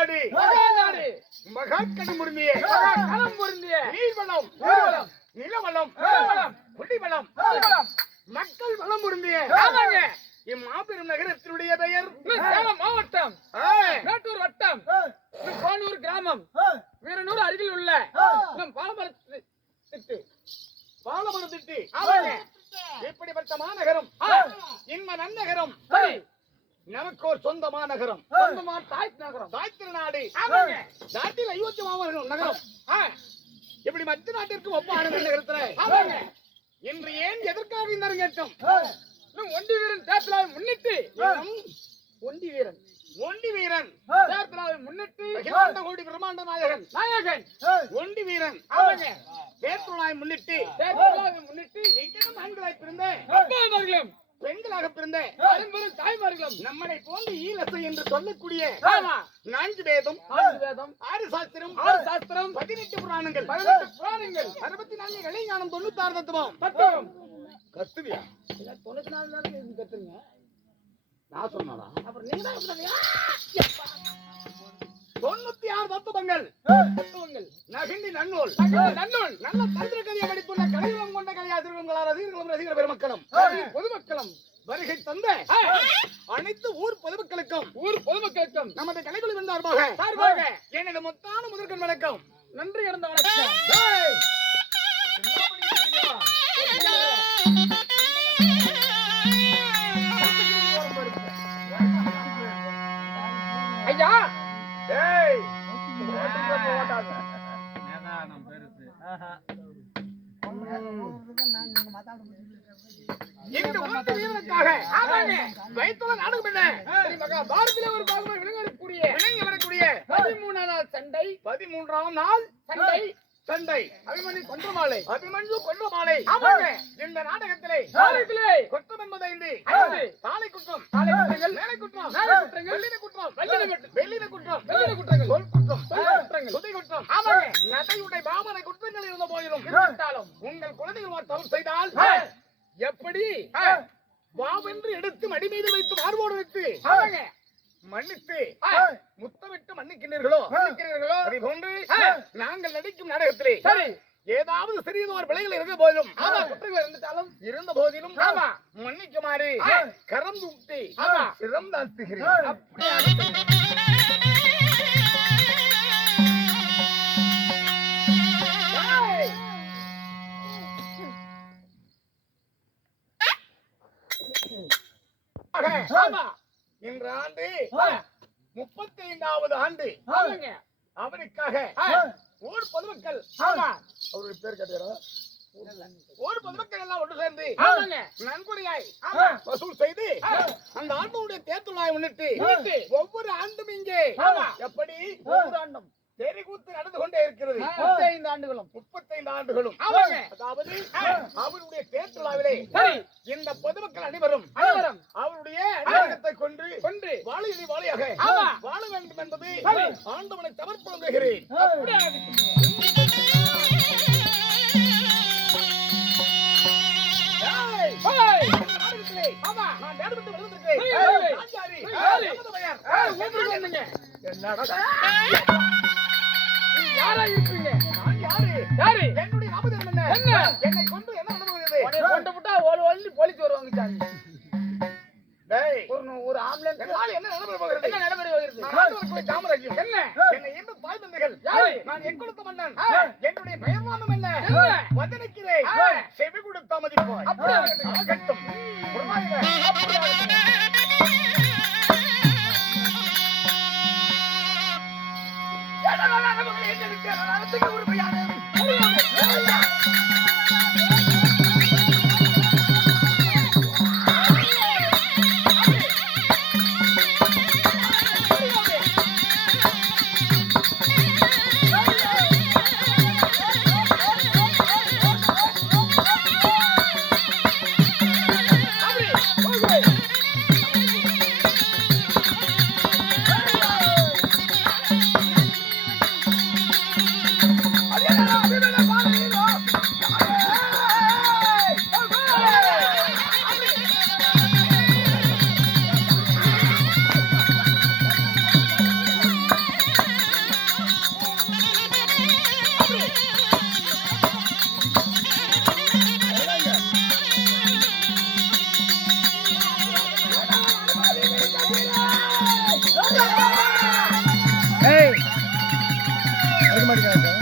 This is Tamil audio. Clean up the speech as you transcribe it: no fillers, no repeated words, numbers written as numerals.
நாடு மகாக்கடம் பொருந்திய நீர்வளம் நிலவளம் குடிவளம் மக்கள் வளம் பொருந்திய இம்மாபெரும் நகரத்தினுடைய பெயர் சேலம் மாவட்டம் மேட்டூர் வட்டம் கோனூர் கிராமம் வீரனூர் அருகில் உள்ள நம் பாலமரத்திட்டு இப்படிப்பட்ட மாநகரம் இன்ம நன்னகரம் நமக்கு ஒரு சொந்த மாநகரம் தாய் நகரம் தாய் திருநாடு நாட்டில் 50 நகரம் இப்படி மற்ற நாட்டிற்கு ஒப்பான நகரத்துல இன்று ஏன் எதற்காக இந்த அரங்கேற்றம் ஒண்டி வீரன் தேர்தலை முன்னிட்டு ஒண்டி வீரன் தேர்தலை முன்னிட்டு கோடி பிரம்மாண்ட நாயகன் ஒண்டி வீரன் தேர்தலாய் முன்னிட்டு எங்கிலும் ஆண்களாய் பிறந்த அப்பாமார்களும் பெண்களாக பிறந்த தாய்மார்களும் நம்மளை போன்ற ஈழத்தை என்று சொல்லக்கூடிய 4 வேதம் 6 சாஸ்திரம் 18 புராணங்கள் 64 கலைஞானம் 96 தத்துவம் கத்துவியா 94 கத்துங்க நான் சொன்னாடா அப்புறம் நீங்க தான் சொன்னீங்க 96 தத்துவங்கள் நகிண்டி நன்னூல் நல்ல தந்திர கதையை படிப்புள்ள கலையுலம் கொண்ட கலையாசிரியர்களால் ரசிகர் பெருமக்களும் பொதுமக்களும் வருகை தந்த அனைத்து ஊர் பொதுமக்களுக்கும் நமது கலைக்குழு சார்பாக எனது மொத்தான முதற்கண் வணக்கம் நன்றி கடந்த வணக்கம் ஐயா பாரதியில ஒரு பாகமாக விளங்கி வரக்கூடிய 13ஆம் நாள் சண்டை அபிமன்யு கொன்ற மாலை இந்த நாடகத்திலே குற்றம் என்பது தாலை குற்றம் மேலை குற்றம் வெள்ளின குற்றம் சொல் குற்றம் சுதை குற்றம் நடையுடைய பாவனை குற்றங்கள் இருந்த போதிலும் உங்கள் குழந்தைகள் தவறு செய்தால் எப்படி வாவென்று எடுத்து மடி மீது வைத்து மார்போடு வைத்து மன்னித்து முத்தமிட்டு மன்னிக்கிறீர்களோ அதை போன்று நாங்கள் நடிக்கும் நாடகத்திலே ஏதாவது சிறியதோர் பிழைகள் இருந்த போதிலும் குற்றங்கள் இருந்த போதிலும் மன்னிக்குமாறு கரம் தூக்கி சிரம் தாழ்த்துகிறேன். இன்று ஆண்டு 35வது ஆண்டு அவனுக்காக ஊர் பொதுமக்கள் அவருடைய பேர் கேட்கிறார் ஊர் பொதுமக்கள் எல்லாம் ஒன்று சேர்ந்து நன்கொடையாய் வசூல் செய்து அந்த ஆண்டோடைய தேர்தலாய் முன்னிட்டு ஒவ்வொரு ஆண்டும் இங்கே எப்படி ஒவ்வொரு ஆண்டும் தெருக்கூத்து நடந்து கொண்டே இருக்கிறது 35 ஆண்டுகளும் அதாவது அவருடைய தேர்தலாவிலே இந்த பொதுமக்கள் அனைவரும் அவருடைய அடையாளத்தை கொன்று வாழையாக வாழ வேண்டும் என்பது ஆண்டவனை சமர்ப்பணம் யாரா இருப்பீங்க? யாரு? என்னுடைய நாமதம் என்ன? என்னை கொண்டு என்ன நடந்தது? கொண்டு விட்டா ஓடி போலீஸ் வருவாங்க சாமி. டேய் ஒரு ஆம்புலன்ஸ் என்ன நடந்து போகிறது? என்ன நடந்து போகிறது? நான் காமராஜ் என்ன? என்னை இந்த தாய் தந்தைகள் நான் எக்குடுத்த மன்னன் என்னுடைய பெயர் நாமம் என்ன? வதனிக்கிறேன் செவி கொடுத்த மதிப்பாய். அப்படியே ஆகட்டும். புறமாயிர. Okay. மாட்டேங்கிறாங்க.